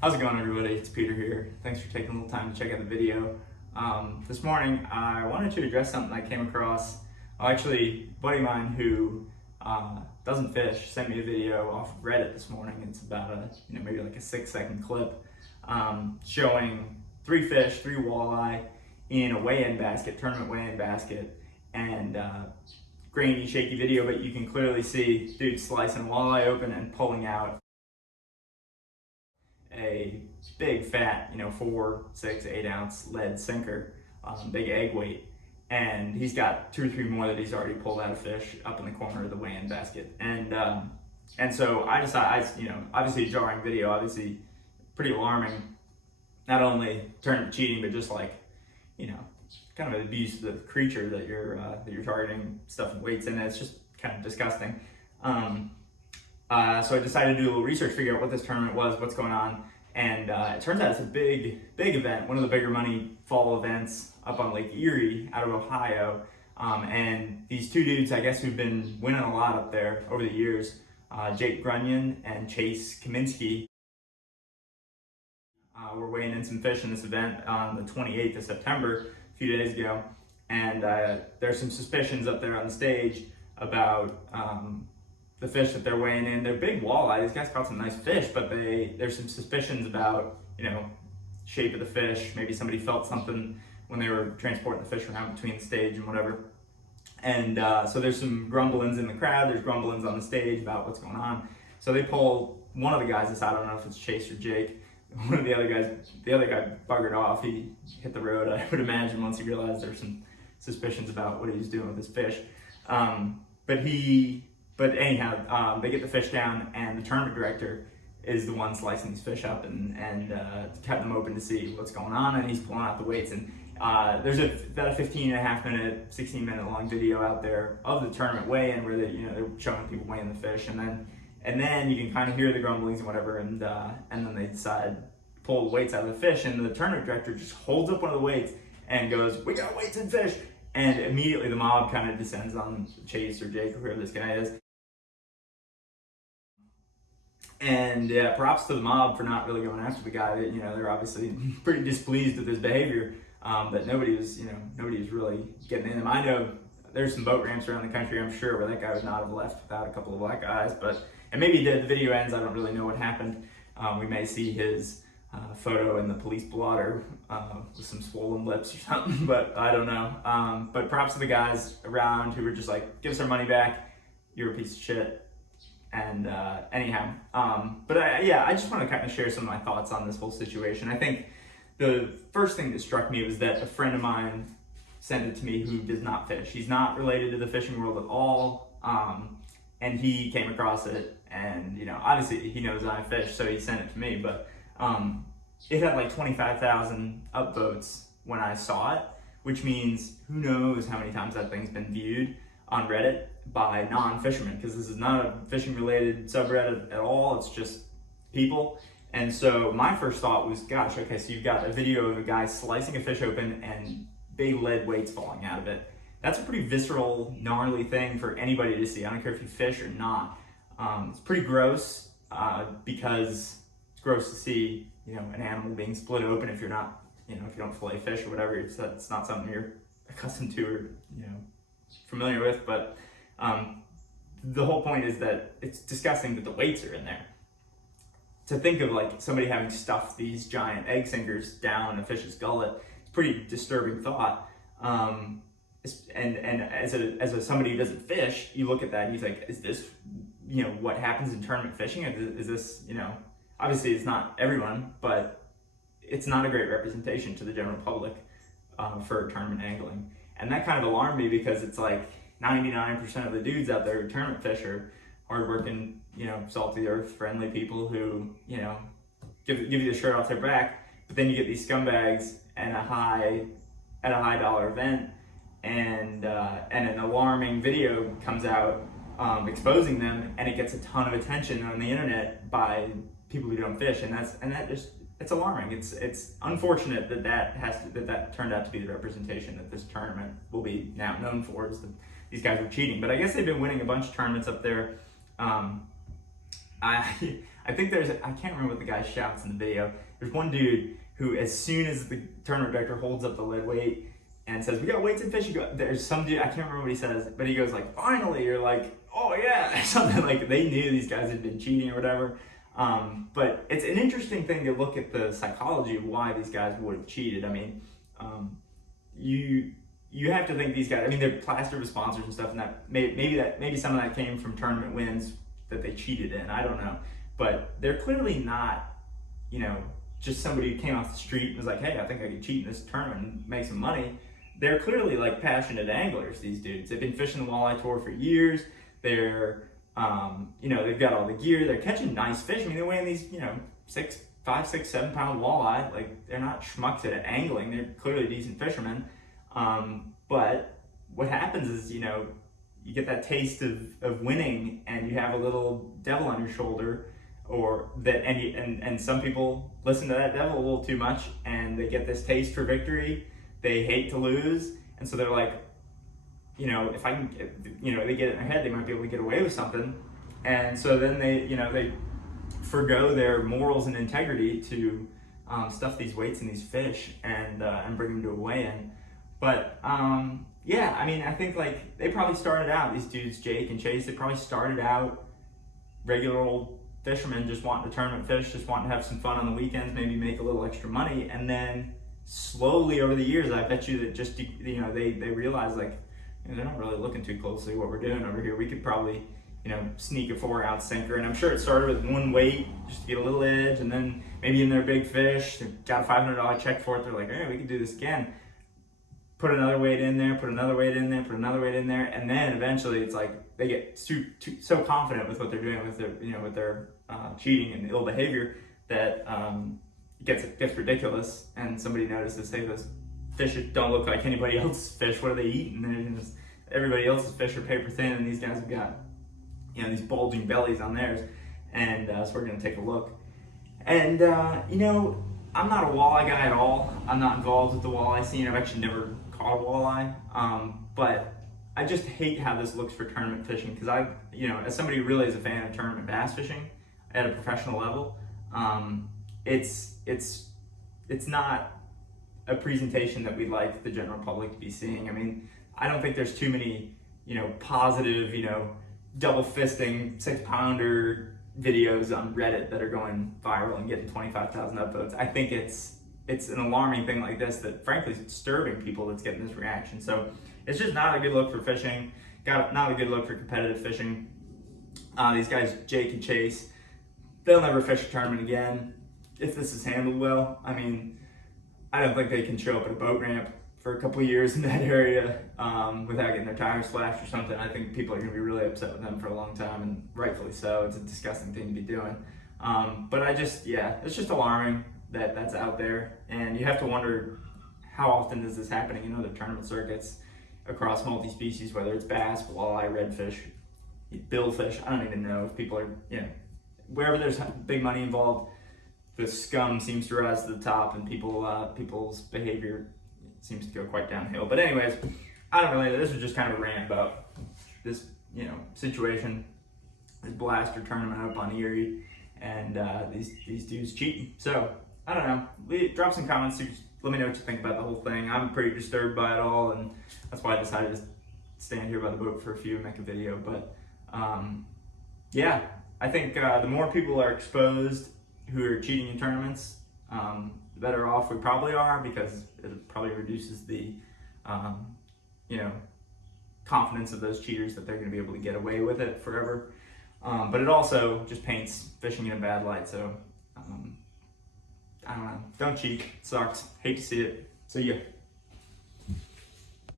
How's it going, everybody? It's Peter here. Thanks for taking a little time to check out the video. This morning I wanted to address something I came across. Actually, a buddy of mine who doesn't fish sent me a video off of Reddit this morning. It's about maybe like a 6-second clip showing 3 fish, 3 walleye in a weigh-in basket, tournament weigh-in basket, and grainy, shaky video, but you can clearly see dude slicing a walleye open and pulling out a big fat 4, 6, 8 ounce lead sinker, big egg weight, and he's got 2 or 3 more that he's already pulled out of fish up in the corner of the weigh-in basket. And so I decided, obviously a jarring video, obviously pretty alarming, not only tournament cheating, but just like kind of an abuse of the creature that you're targeting, stuff weights in it. It's just kind of disgusting. So I decided to do a little research, figure out what this tournament was, what's going on, and it turns out it's a big event, one of the bigger money fall events up on Lake Erie out of Ohio. And these 2 dudes, I guess, who've been winning a lot up there over the years, Runyan and Cominsky, were weighing in some fish in this event on the 28th of September, a few days ago, and there's some suspicions up there on the stage about the fish that they're weighing in. They're big walleye. These guys caught some nice fish, but there's some suspicions about shape of the fish. Maybe somebody felt something when they were transporting the fish around between the stage and whatever. And so there's some grumblings in the crowd. There's grumblings on the stage about what's going on. So they pull one of the guys aside. I don't know if it's Chase or Jake. One of the other guy buggered off. He hit the road, I would imagine, once he realized there's some suspicions about what he was doing with his fish. But anyhow, they get the fish down, and the tournament director is the one slicing these fish up and cutting them open to see what's going on, and he's pulling out the weights. And there's about a 15.5-minute, 16-minute long video out there of the tournament weigh-in where they're showing people weighing the fish, and then you can kind of hear the grumblings and whatever, and then they decide to pull the weights out of the fish, and the tournament director just holds up one of the weights and goes, "We got weights in fish!" And immediately the mob kind of descends on Chase or Jake or whoever this guy is. And yeah, props to the mob for not really going after the guy. They're obviously pretty displeased with his behavior, but nobody was really getting in him. I know there's some boat ramps around the country, I'm sure, where that guy would not have left without a couple of black eyes, and maybe he did. The video ends, I don't really know what happened. We may see his photo in the police blotter with some swollen lips or something, but I don't know. But props to the guys around who were just like, "Give us our money back, you're a piece of shit." And anyhow, I just want to kind of share some of my thoughts on this whole situation. I think the first thing that struck me was that a friend of mine sent it to me who does not fish. He's not related to the fishing world at all, and he came across it, and obviously he knows I fish, so he sent it to me, but it had like 25,000 upvotes when I saw it, which means who knows how many times that thing's been viewed on Reddit by non-fishermen, because this is not a fishing related subreddit at all. It's just people. And so my first thought was, gosh, okay, so you've got a video of a guy slicing a fish open and big lead weights falling out of it. That's a pretty visceral, gnarly thing for anybody to see. I don't care if you fish or not. It's pretty gross because it's gross to see an animal being split open if you're not, if you don't fillet fish or whatever. It's not something you're accustomed to or familiar with. But the whole point is that it's disgusting that the weights are in there. To think of like somebody having stuffed these giant egg sinkers down a fish's gullet, it's a pretty disturbing thought. And as somebody who doesn't fish, you look at that and you think, is this what happens in tournament fishing? Is this obviously it's not everyone, but it's not a great representation to the general public for tournament angling. And that kind of alarmed me, because it's like 99% of the dudes out there who tournament fish are hardworking, salty earth friendly people who give you the shirt off their back. But then you get these scumbags at a high dollar event, and an alarming video comes out exposing them, and it gets a ton of attention on the internet by people who don't fish, and that just, it's alarming. It's unfortunate that turned out to be the representation that this tournament will be now known for, is that these guys were cheating. But I guess they've been winning a bunch of tournaments up there. I I think I can't remember what the guy shouts in the video. There's one dude who, as soon as the tournament director holds up the lead weight and says, "We got weights and fish," there's some dude, I can't remember what he says, but he goes like, "Finally," or like, "Oh yeah," something like they knew these guys had been cheating or whatever. But it's an interesting thing to look at the psychology of why these guys would have cheated. I mean, you have to think these guys, I mean, they're plastered with sponsors and stuff, and that maybe some of that came from tournament wins that they cheated in. I don't know, but they're clearly not, just somebody who came off the street and was like, "Hey, I think I could cheat in this tournament and make some money." They're clearly like passionate anglers, these dudes. They've been fishing the walleye tour for years. They're, they've got all the gear. They're catching nice fish. I mean, they're weighing these, 5, 6, 7 pound walleye. Like, they're not schmucks at angling. They're clearly decent fishermen. But what happens is, you get that taste of winning, and you have a little devil on your shoulder, and some people listen to that devil a little too much, and they get this taste for victory. They hate to lose, and so they're like, if I can, they get it in their head, they might be able to get away with something, and so then they forgo their morals and integrity to stuff these weights in these fish and bring them to a weigh-in. But yeah, I mean, I think like they probably started out, these dudes, Jake and Chase, they probably started out regular old fishermen just wanting to tournament fish, just wanting to have some fun on the weekends, maybe make a little extra money, and then slowly over the years, I bet you that just, they realize like, they're not really looking too closely what we're doing over here. We could probably, sneak a 4-ounce sinker, and I'm sure it started with one weight just to get a little edge, and then maybe in their big fish, they got a $500 check for it, they're like, "Hey, we can do this again." Put another weight in there, put another weight in there, put another weight in there, and then eventually it's like they get so confident with what they're doing, with their cheating and ill behavior, that it gets ridiculous, and somebody notices, "Hey, those fish don't look like anybody else's fish. What are they eating?" And everybody else's fish are paper thin, and these guys have got these bulging bellies on theirs, and so we're gonna take a look. And I'm not a walleye guy at all. I'm not involved with the walleye scene. I've actually never caught a walleye, but I just hate how this looks for tournament fishing, because as somebody who really is a fan of tournament bass fishing at a professional level, it's not a presentation that we'd like the general public to be seeing. I mean, I don't think there's too many, positive, double fisting 6-pounder videos on Reddit that are going viral and getting 25,000 upvotes. I think it's an alarming thing like this that frankly is disturbing people that's getting this reaction. So it's just not a good look for fishing, not a good look for competitive fishing. These guys, Jake and Chase, they'll never fish a tournament again if this is handled well. I mean, I don't think they can show up at a boat ramp for a couple of years in that area without getting their tires slashed or something. I think people are going to be really upset with them for a long time, and rightfully so. It's a disgusting thing to be doing. But it's just alarming that that's out there, and you have to wonder, how often is this happening in other tournament circuits across multi-species, whether it's bass, walleye, redfish, billfish. I don't even know if people are, wherever there's big money involved, the scum seems to rise to the top, and people's behavior seems to go quite downhill. But anyways, I don't really know. This was just kind of a rant about this, situation, this blaster tournament up on Erie, and these dudes cheating. So I don't know. Drop some comments. Let me know what you think about the whole thing. I'm pretty disturbed by it all, and that's why I decided to stand here by the boat for a few and make a video. But yeah, I think the more people are exposed who are cheating in tournaments, the better off we probably are, because it probably reduces the confidence of those cheaters that they're going to be able to get away with it forever. But it also just paints fishing in a bad light. So I don't know. Don't cheat. It sucks. Hate to see it. See ya.